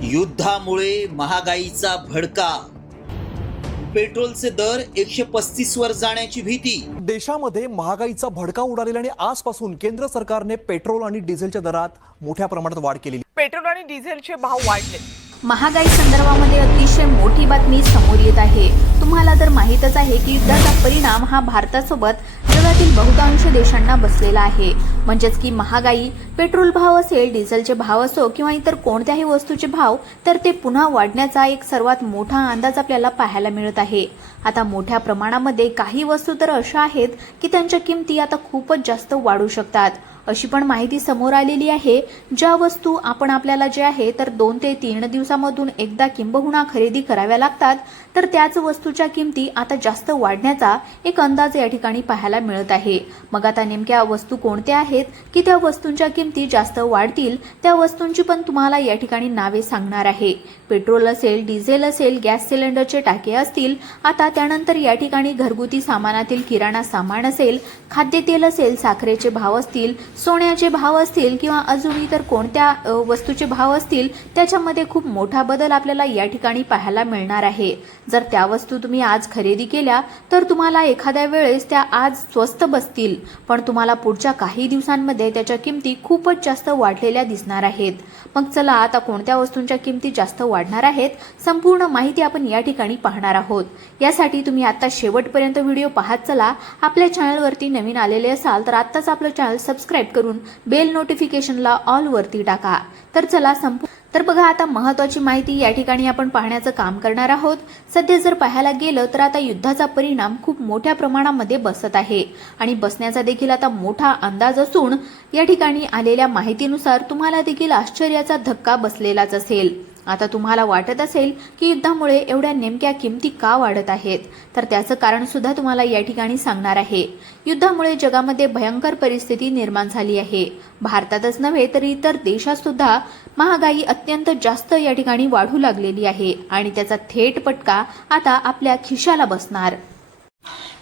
युद्धामुळे महागाईचा भडका, पेट्रोलचे दर 135 वर जाण्याची भीती। देशामध्ये महागाईचा भडका उडालेला आणि आजपासून केंद्र सरकारने पेट्रोल आणि डिझेलच्या दरात मोठ्या प्रमाणात वाढ केलेली। पेट्रोल आणि डिझेलचे भाव वाढले। महागाई संदर्भामध्ये अतिशय मोठी बातमी समोर येत आहे। तुम्हाला तर माहीतच आहे की युद्धाचा परिणाम हा भारतासोबत जगातील बहुतांश देशांना बसलेला आहे। म्हणजेच की महागाई, पेट्रोल भाव असेल, डिझेलचे भाव असो किंवा इतर कोणत्याही वस्तूचे भाव तर ते पुन्हा वाढण्याचा एक सर्वात मोठा अंदाज आपल्याला पाहायला मिळत आहे। आता मोठ्या प्रमाणामध्ये काही वस्तू तर अशा आहेत की त्यांच्या किमती आता खूपच जास्त वाढू शकतात। अशी पण माहिती समोर आलेली आहे, ज्या वस्तू आपण आपल्याला जे आहे तर 2 ते 3 दिवसामधून एकदा किंबहुना खरेदी कराव्या लागतात, तर त्याच वस्तूच्या किमती आता जास्त वाढण्याचा एक अंदाज या ठिकाणी पाहायला मिळत आहे। मग आता नेमक्या वस्तू कोणत्या आहेत की त्या वस्तूंच्या किमती जास्त वाढतील, त्या वस्तूंची पण तुम्हाला या ठिकाणी नावे सांगणार आहे। पेट्रोल असेल, डिझेल असेल, गॅस सिलेंडरचे टाके असतील, आता त्यानंतर या ठिकाणी घरगुती सामानातील किराणा सामान असेल, खाद्यतेल असेल, साखरेचे भाव असतील, सोन्याचे भाव असतील किंवा अजून इतर कोणत्या वस्तूचे भाव असतील, त्याच्यामध्ये खूप मोठा बदल आपल्याला या ठिकाणी पाहायला मिळणार आहे। जर त्या वस्तू तुम्ही आज खरेदी केल्या तर तुम्हाला एखाद्या वेळेस त्या आज स्वस्त बसतील, पण तुम्हाला पुढच्या काही दिवसांमध्ये त्याच्या किमती खूपच जास्त वाढलेल्या दिसणार आहेत। मग चला आता कोणत्या वस्तूंच्या किमती जास्त वाढणार आहेत, संपूर्ण माहिती आपण या ठिकाणी पाहणार आहोत। यासाठी तुम्ही आता शेवटपर्यंत व्हिडिओ पाहत चला। आपल्या चॅनलवरती नवीन आलेले असाल तर आत्ताच आपलं चॅनल सबस्क्राइब करून बेल नोटिफिकेशनला ऑल वरती टाका। तर चला तर बघा, आता महत्त्वाची माहिती या ठिकाणी आपण पाहण्याचं काम करणार आहोत। सध्या जर पाहायला गेलं तर आता युद्धाचा परिणाम खूप मोठ्या प्रमाणामध्ये बसत आहे आणि बसण्याचा देखील आता मोठा अंदाज असून या ठिकाणी आलेल्या माहितीनुसार तुम्हाला देखील आश्चर्याचा धक्का बसलेलाच असेल। आता तुम्हाला वाटत असेल की युद्धामुळे एवढ्या नेमक्या किमती का वाढत आहेत, तर त्याचं कारण सुद्धा तुम्हाला या ठिकाणी सांगणार आहे। युद्धामुळे जगामध्ये भयंकर परिस्थिती निर्माण झाली आहे। भारतातच नव्हे तर इतर देशात सुद्धा महागाई अत्यंत जास्त या ठिकाणी वाढू लागलेली आहे आणि त्याचा थेट फटका आता आपल्या खिशाला बसणार।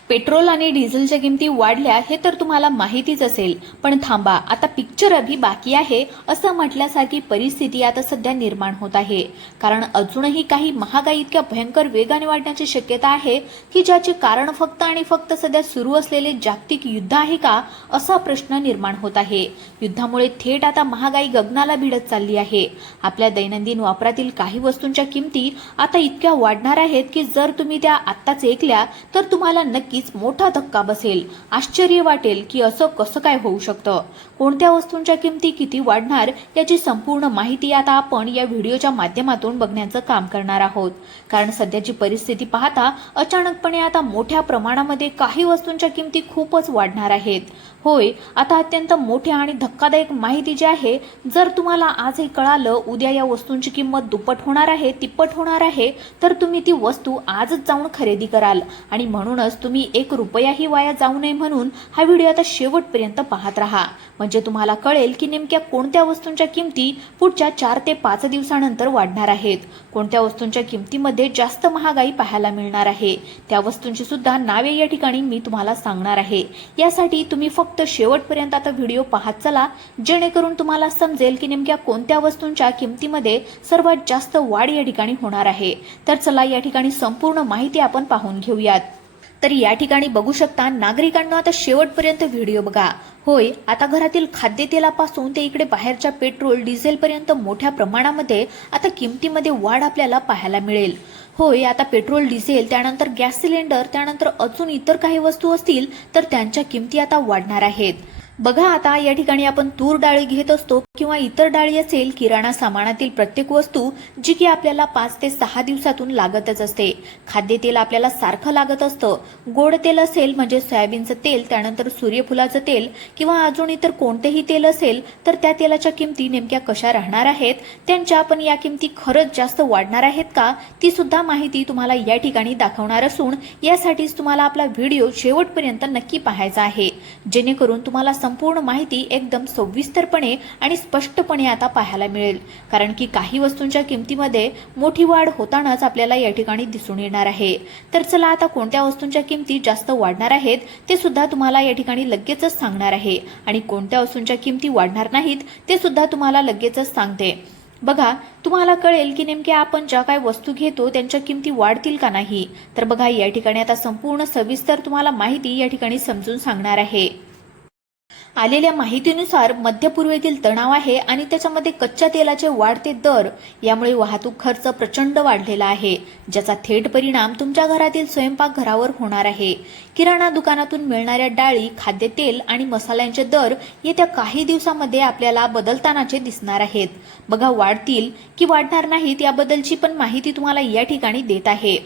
पेट्रोल आणि डिझेलच्या किमती वाढल्या हे तर तुम्हाला माहितीच असेल, पण थांबा, आता पिक्चर अभी बाकी आहे असं म्हटल्यासारखी परिस्थिती आता सध्या निर्माण होत आहे। कारण अजूनही काही महागाई इतक्या भयंकर वेगाने वाढण्याची शक्यता आहे की ज्याचे कारण फक्त आणि फक्त सध्या सुरू असलेले जागतिक युद्ध आहे का, असा प्रश्न निर्माण होत आहे। युद्धामुळे थेट आता महागाई गगनाला भिडत चालली आहे। आपल्या दैनंदिन वापरातील काही वस्तूंच्या किमती आता इतक्या वाढणार आहेत की जर तुम्ही त्या आत्ताच ऐकल्या तर तुम्हाला नक्की मोठा धक्का बसेल। आश्चर्य वाटेल की असं कसं काय होऊ शकतं, कोणत्या वस्तूंच्या किमती किती वाढणार याची संपूर्ण माहिती आता आपण या व्हिडिओच्या माध्यमातून बघण्याचं काम करणार आहोत। कारण सध्याची परिस्थिती पाहता अचानकपणे आता मोठ्या प्रमाणामध्ये काही वस्तूंच्या किमती खूपच वाढणार आहेत। होय, आता अत्यंत मोठ्या आणि धक्कादायक माहिती जी आहे, जर तुम्हाला आजही कळालं उद्या या वस्तूंची किंमत दुप्पट होणार आहे, तिप्पट होणार आहे, तर तुम्ही ती वस्तू आजच जाऊन खरेदी कराल आणि म्हणूनच तुम्ही 1 रुपयाही वाया जाऊ नये म्हणून हा व्हिडिओ आता शेवटपर्यंत पाहत राहा। म्हणजे तुम्हाला कळेल की नेमक्या कोणत्या वस्तूंच्या किमती पुढच्या 4 ते 5 दिवसानंतर वाढणार आहेत, कोणत्या वस्तूंच्या किमतीमध्ये जास्त महागाई पाहायला मिळणार आहे, त्या वस्तूंची सुद्धा नावे या ठिकाणी मी तुम्हाला सांगणार आहे। यासाठी तुम्ही फक्त शेवटपर्यंत आता व्हिडिओ पाहत चला, जेणेकरून तुम्हाला समजेल की नेमक्या कोणत्या वस्तूंच्या किमतीमध्ये सर्वात जास्त वाढ या ठिकाणी होणार आहे। तर चला या ठिकाणी संपूर्ण माहिती आपण पाहून घेऊयात। तर या ठिकाणी बघू शकता, नागरिकांना आता शेवटपर्यंत व्हिडिओ बघा। होय, आता घरातील खाद्यतेलापासून ते इकडे बाहेरच्या पेट्रोल डिझेल पर्यंत मोठ्या प्रमाणामध्ये आता किमतीमध्ये वाढ आपल्याला पाहायला मिळेल। होय, आता पेट्रोल डिझेल, त्यानंतर गॅस सिलेंडर, त्यानंतर अजून इतर काही वस्तू असतील तर त्यांच्या किमती आता वाढणार आहेत। बघा, आता या ठिकाणी आपण तूर डाळी घेत असतो किंवा इतर डाळी असेल, किराणा सामानातील प्रत्येक वस्तू जी की आपल्याला 5 ते 6 दिवसातून लागतच असते। खाद्यतेल आपल्याला सारखं लागत असतं। गोड तेल असेल म्हणजे सोयाबीनचं तेल, त्यानंतर सूर्यफुलाचं तेल किंवा अजून इतर कोणतेही तेल असेल तर त्या तेलाच्या किमती नेमक्या कशा राहणार आहेत, त्यांच्या पण या किमती खरंच जास्त वाढणार आहेत का, ती सुद्धा माहिती तुम्हाला या ठिकाणी दाखवणार असून यासाठीच तुम्हाला आपला व्हिडिओ शेवटपर्यंत नक्की पाहायचा आहे, जेणेकरून तुम्हाला संपूर्ण माहिती एकदम सविस्तरपणे आणि स्पष्टपणे आता पाहायला मिळेल। कारण की काही वस्तूंच्या किमतीमध्ये मोठी वाढ होतानाच आपल्याला या ठिकाणी दिसून येणार आहे। तर चला आता कोणत्या वस्तूंच्या किमती जास्त वाढणार आहेत ते सुद्धा तुम्हाला या ठिकाणी लगेचच सांगणार आहे आणि कोणत्या वस्तूंच्या किमती वाढणार नाहीत ते सुद्धा तुम्हाला लगेचच सांगते। बघा, तुम्हाला कळेल की नेमक्या आपण ज्या काही वस्तू घेतो त्यांच्या किमती वाढतील का नाही. तर बघा, या ठिकाणी आता संपूर्ण सविस्तर तुम्हाला माहिती या ठिकाणी समजून सांगणार आहे. आलेल्या माहितीनुसार मध्य पूर्वेतील तणाव आहे आणि त्याच्यामध्ये कच्च्या तेलाचे वाढते दर यामुळे वाहतूक खर्च प्रचंड वाढलेला आहे, ज्याचा थेट परिणाम तुमच्या घरातील स्वयंपाकघरावर होणार आहे. किराणा दुकानातून मिळणाऱ्या डाळी, खाद्यतेल आणि मसाल्यांचे दर येत्या काही दिवसांमध्ये आपल्याला बदलतानाचे दिसणार आहेत. बघा, वाढतील की वाढणार नाहीत याबद्दलची पण माहिती तुम्हाला या ठिकाणी देत आहे.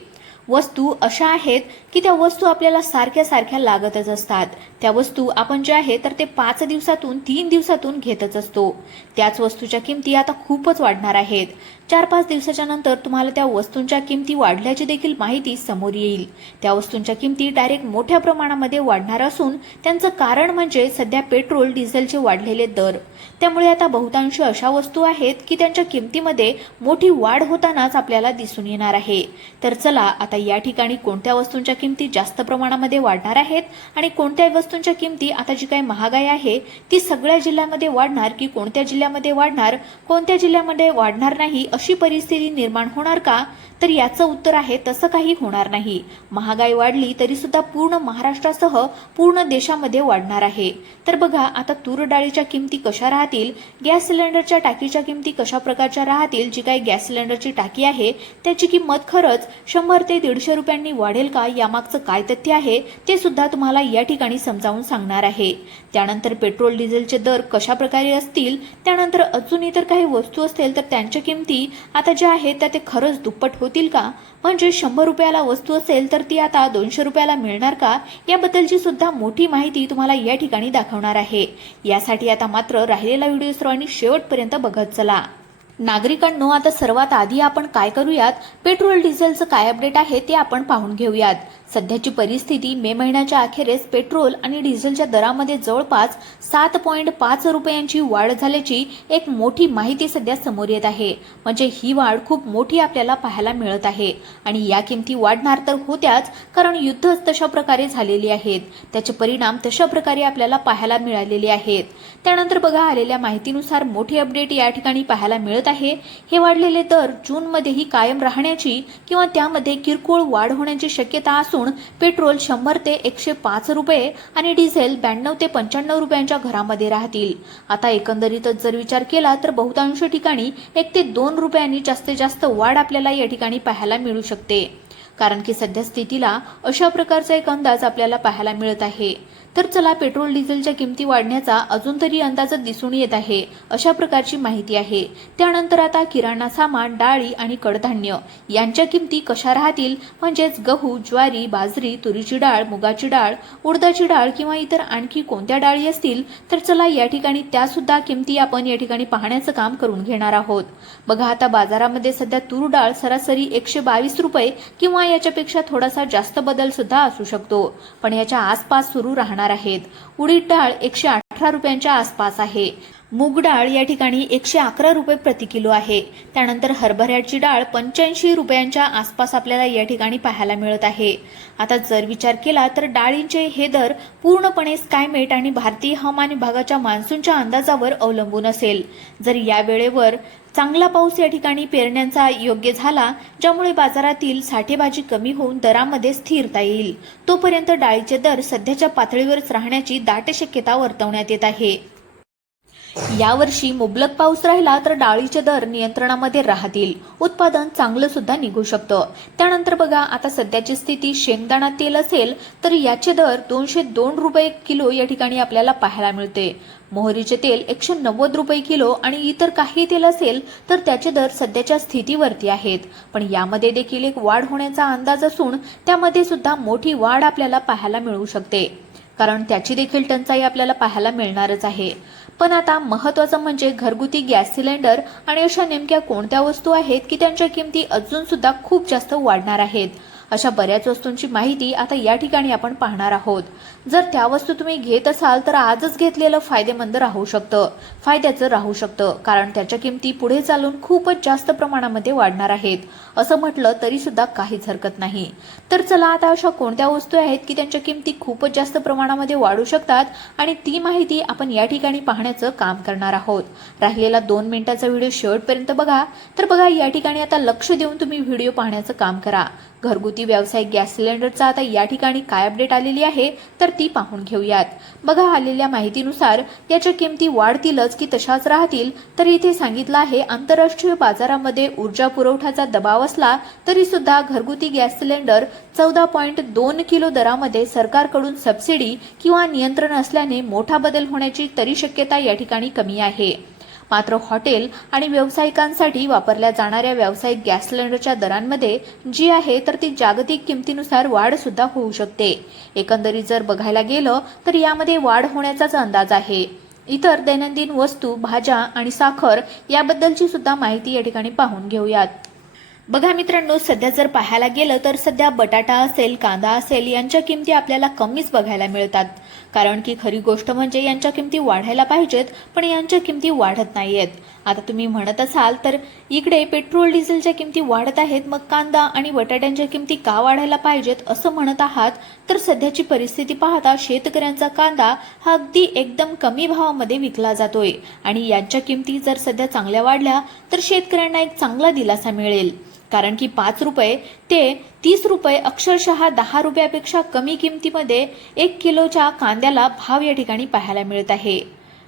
वस्तू अशा आहेत की त्या वस्तू आपल्याला सारख्या सारख्या लागतच असतात. त्या वस्तू आपण ज्या आहे तर ते 5 दिवसातून 3 दिवसातून घेतच असतो. त्याच वस्तूच्या किमती आता खूपच वाढणार आहेत. 4-5 दिवसाच्या नंतर तुम्हाला त्या वस्तूंच्या किमती वाढल्याची देखील माहिती समोर येईल. त्या वस्तूंच्या किमती डायरेक्ट मोठ्या प्रमाणामध्ये वाढणार असून त्यांचं कारण म्हणजे सध्या पेट्रोल, डिझेलचे वाढलेले दर. त्यामुळे आता बहुतांश अशा वस्तू आहेत की त्यांच्या किमतीमध्ये मोठी वाढ होतानाच आपल्याला दिसून येणार आहे. तर चला, आता या ठिकाणी कोणत्या वस्तूंच्या किमती जास्त प्रमाणामध्ये वाढणार आहेत आणि कोणत्या वस्तूंच्या किमती, आता जी काही महागाई आहे ती सगळ्या जिल्ह्यामध्ये वाढणार की कोणत्या जिल्ह्यामध्ये वाढणार, कोणत्या जिल्ह्यामध्ये वाढणार नाही अशी परिस्थिती निर्माण होणार का? तर याचं उत्तर आहे तसं काही होणार नाही. महागाई वाढली तरी सुद्धा पूर्ण महाराष्ट्रासह पूर्ण देशामध्ये वाढणार आहे. तर बघा, आता तूर डाळीच्या किमती कशा राहतील, गॅस सिलेंडरच्या टाकीच्या किमती कशा प्रकारच्या राहतील. जी काही गॅस सिलेंडरची टाकी आहे त्याची किंमत खरंच 100 ते 150 रुपयांनी वाढेल का, यामागचं काय तथ्य आहे ते सुद्धा तुम्हाला या ठिकाणी समजावून सांगणार आहे. त्यानंतर पेट्रोल, डिझेलचे दर कशा प्रकारे असतील, त्यानंतर अजून इतर काही वस्तू असतील तर त्यांच्या किमती आता ज्या आहेत त्या ते खरंच दुप्पट होतील का, म्हणजे 100 रुपयाला वस्तू असेल तर ती आता 200 रुपयाला मिळणार का, याबद्दलची सुद्धा मोठी माहिती तुम्हाला या ठिकाणी दाखवणार आहे. यासाठी आता मात्र राहिलेला व्हिडिओ सर्वांनी शेवटपर्यंत बघत चला. नागरिकांनो, आता सर्वात आधी आपण काय करूयात, पेट्रोल डिझेलचं काय अपडेट आहे ते आपण पाहून घेऊयात. सध्याची परिस्थिती, मे महिन्याच्या अखेरीस पेट्रोल आणि डिझेलच्या दरामध्ये जवळपास 7.5 रुपयांची वाढ झाल्याची एक मोठी माहिती सध्या समोर येत आहे. म्हणजे ही वाढ खूप मोठी आपल्याला पाहायला मिळत आहे आणि या किमती वाढणार तर होत्याच, कारण युद्ध तशा प्रकारे झालेली आहेत. त्याचे परिणाम तशा प्रकारे आपल्याला पाहायला मिळालेले आहेत. त्यानंतर बघा, आलेल्या माहितीनुसार मोठी अपडेट या ठिकाणी पाहायला मिळत आहे. हे वाढलेले दर जूनमध्येही कायम राहण्याची किंवा त्यामध्ये किरकोळ वाढ होण्याची शक्यता असून पेट्रोल 100 ते 105 रुपये आणि डिझेल 92 ते 95 रुपयांच्या घरामध्ये राहतील. आता एकंदरीतच जर विचार केला तर बहुतांश ठिकाणी 1 ते 2 रुपयांनी जास्तीत जास्त वाढ आपल्याला या ठिकाणी पाहायला मिळू शकते, कारण की सध्या स्थितीला अशा प्रकारचा एक अंदाज आपल्याला पाहायला मिळत आहे. तर चला, पेट्रोल डिझेलच्या किमती वाढण्याचा अजून तरी अंदाज दिसून येत आहे अशा प्रकारची माहिती आहे. त्यानंतर आता किराणा सामान, डाळी आणि कडधान्य यांच्या किमती कशा राहतील, म्हणजेच गहू, ज्वारी, बाजरी, तुरीची डाळ, मुगाची डाळ, उडदाची डाळ किंवा इतर आणखी कोणत्या डाळी असतील तर चला, या ठिकाणी त्या सुद्धा किमती आपण या ठिकाणी पाहण्याचं काम करून घेणार आहोत. बघा, आता बाजारामध्ये सध्या तूर डाळ सरासरी 122 रुपये किंवा याच्यापेक्षा थोडासा जास्त बदल सुद्धा असू शकतो, पण याच्या आसपास सुरू राहणार आहेत. उडीद डाळ 118 रुपयांच्या आसपास आहे. मूग डाळ या ठिकाणी 111 रुपये प्रति किलो आहे. त्यानंतर हरभऱ्याची डाळ 85 रुपयांच्या आसपास आपल्याला या ठिकाणी पाहायला मिळत आहे. आता जर विचार केला तर डाळींचे हे दर पूर्णपणे स्कायमेट आणि भारतीय हवामान विभागाच्या मान्सूनच्या अंदाजावर अवलंबून असेल. जर या वेळेवर चांगला पाऊस या ठिकाणी पेरण्यांचा योग्य झाला, ज्यामुळे बाजारातील साठेबाजी कमी होऊन दरामध्ये स्थिरता येईल, तोपर्यंत डाळीचे दर सध्याच्या पातळीवरच राहण्याची दाट शक्यता वर्तवण्यात येत आहे. यावर्षी मुबलक पाऊस राहिला तर डाळीचे दर नियंत्रणामध्ये राहतील, उत्पादन चांगलं सुद्धा निघू शकतं. त्यानंतर बघा, आता सध्याची स्थिती, शेंगदाणा तेल असेल तर याचे दर 202 रुपये किलो या ठिकाणी आपल्याला पाहायला मिळते. मोहरीचे तेल 190 रुपये किलो आणि इतर काही तेल असेल तर त्याचे दर सध्याच्या स्थितीवरती आहेत, पण यामध्ये देखील एक वाढ होण्याचा अंदाज असून त्यामध्ये सुद्धा मोठी वाढ आपल्याला पाहायला मिळू शकते, कारण त्याची देखील टंचाई आपल्याला पाहायला मिळणारच आहे. पण आता महत्त्वाचं म्हणजे घरगुती गॅस सिलेंडर आणि अशा नेमक्या कोणत्या वस्तू आहेत की त्यांच्या किमती अजून सुद्धा खूप जास्त वाढणार आहेत. अशा बऱ्याच वस्तूंची माहिती आता या ठिकाणी आपण पाहणार आहोत. जर त्या वस्तू तुम्ही घेत असाल तर आजच घेतलेलं फायदेमंद राहू शकतं, फायद्याचं राहू शकतं, कारण त्याच्या किमती पुढे चालून खूपच जास्त प्रमाणामध्ये वाढणार आहेत असं म्हटलं तरी सुद्धा काहीच हरकत नाही. तर चला आता अशा कोणत्या वस्तू आहेत की त्यांच्या किमती खूपच जास्त प्रमाणामध्ये वाढू शकतात आणि ती माहिती आपण या ठिकाणी पाहण्याचं काम करणार आहोत. राहिलेला 2 मिनिटाचा व्हिडिओ शेवटपर्यंत बघा. तर बघा, या ठिकाणी आता लक्ष देऊन तुम्ही व्हिडिओ पाहण्याचं काम करा. घरगुती व्यावसायिक गॅस सिलेंडरचा आता या ठिकाणी काय अपडेट आलेली आहे तर ती पाहून घेऊयात. बघा, आलेल्या माहितीनुसार याच्या किमती वाढतीलच की तशाच राहतील. तर इथे सांगितलं आहे आंतरराष्ट्रीय बाजारामध्ये ऊर्जा पुरवठ्याचा दबाव असला तरी सुद्धा घरगुती गॅस सिलेंडर 14.2 किलो दरामध्ये सरकारकडून सबसिडी किंवा नियंत्रण असल्याने मोठा बदल होण्याची तरी शक्यता या ठिकाणी कमी आहे. मात्र हॉटेल आणि व्यावसायिकांसाठी वापरल्या जाणाऱ्या व्यावसायिक गॅस सिलेंडरच्या दरांमध्ये जी आहे तर ती जागतिक किमतीनुसार वाढ सुद्धा होऊ शकते. एकंदरीत जर बघायला गेलं तर यामध्ये वाढ होण्याचाच अंदाज आहे. इतर दैनंदिन वस्तू, भाज्या आणि साखर याबद्दलची सुद्धा माहिती या ठिकाणी पाहून घेऊयात. बघा मित्रांनो, सध्या जर पाहायला गेलं तर सध्या बटाटा असेल, कांदा असेल यांच्या किमती आपल्याला कमीच बघायला मिळतात. कारण की खरी गोष्ट म्हणजे यांच्या किमती वाढायला पाहिजेत पण यांच्या किमती वाढत नाहीयेत. आता तुम्ही म्हणत असाल तर इकडे पेट्रोल डिझेलच्या किमती वाढत आहेत, मग कांदा आणि बटाट्यांच्या किमती का वाढायला पाहिजेत असं म्हणत आहात. तर सध्याची परिस्थिती पाहता शेतकऱ्यांचा कांदा हा अगदी एकदम कमी भावामध्ये विकला जातोय आणि यांच्या किमती जर सध्या चांगल्या वाढल्या तर शेतकऱ्यांना एक चांगला दिलासा मिळेल. कारण की 5 रुपये ते 30 रुपये अक्षरशः 10 रुपयापेक्षा कमी किमतीमध्ये 1 किलोच्या कांद्याला भाव या ठिकाणी पाहायला मिळत आहे.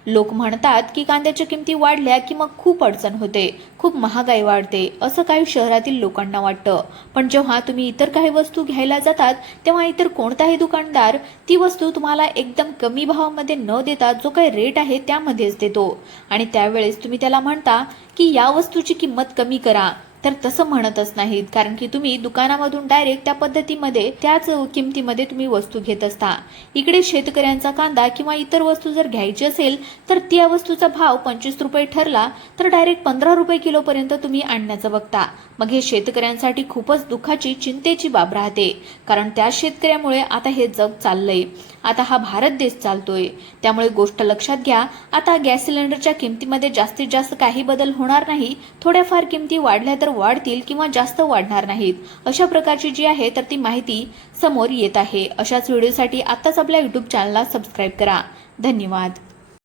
लोक म्हणतात की कांद्याच्या किमती वाढल्या की मग खूप अडचण होते, खूप महागाई वाढते असं काही शहरातील लोकांना वाटतं. पण जेव्हा तुम्ही इतर काही वस्तू घ्यायला जातात तेव्हा इतर कोणताही दुकानदार ती वस्तू तुम्हाला एकदम कमी भावामध्ये न देता जो काही रेट आहे त्यामध्येच देतो आणि त्यावेळेस तुम्ही त्याला म्हणता की या वस्तूची किंमत कमी करा. तर तसं म्हणतच नाहीत, कारण की तुम्ही दुकानामधून डायरेक्ट त्या पद्धतीमध्ये त्याच किमतीमध्ये तुम्ही वस्तू घेत असता. इकडे शेतकऱ्यांचा कांदा किंवा इतर वस्तू जर घ्यायची असेल तर त्या वस्तूचा भाव 25 रुपये ठरला तर डायरेक्ट 15 रुपये किलोपर्यंत तुम्ही आणण्याचं बघता. मग हे शेतकऱ्यांसाठी खूपच दुःखाची, चिंतेची बाब राहते. कारण त्या शेतकऱ्यामुळे आता हे जग चाललंय, आता हा भारत देश चालतोय. त्यामुळे गोष्ट लक्षात घ्या, आता गॅस सिलेंडरच्या किमतीमध्ये जास्तीत जास्त काही बदल होणार नाही. थोड्याफार किमती वाढल्या तर वाढतील किंवा जास्त वाढणार नाहीत. अशा प्रकारची जी आहे तर ती माहिती समोर येत आहे. अशाच व्हिडिओसाठी आताच आपल्या YouTube चॅनलला सबस्क्राईब करा. धन्यवाद.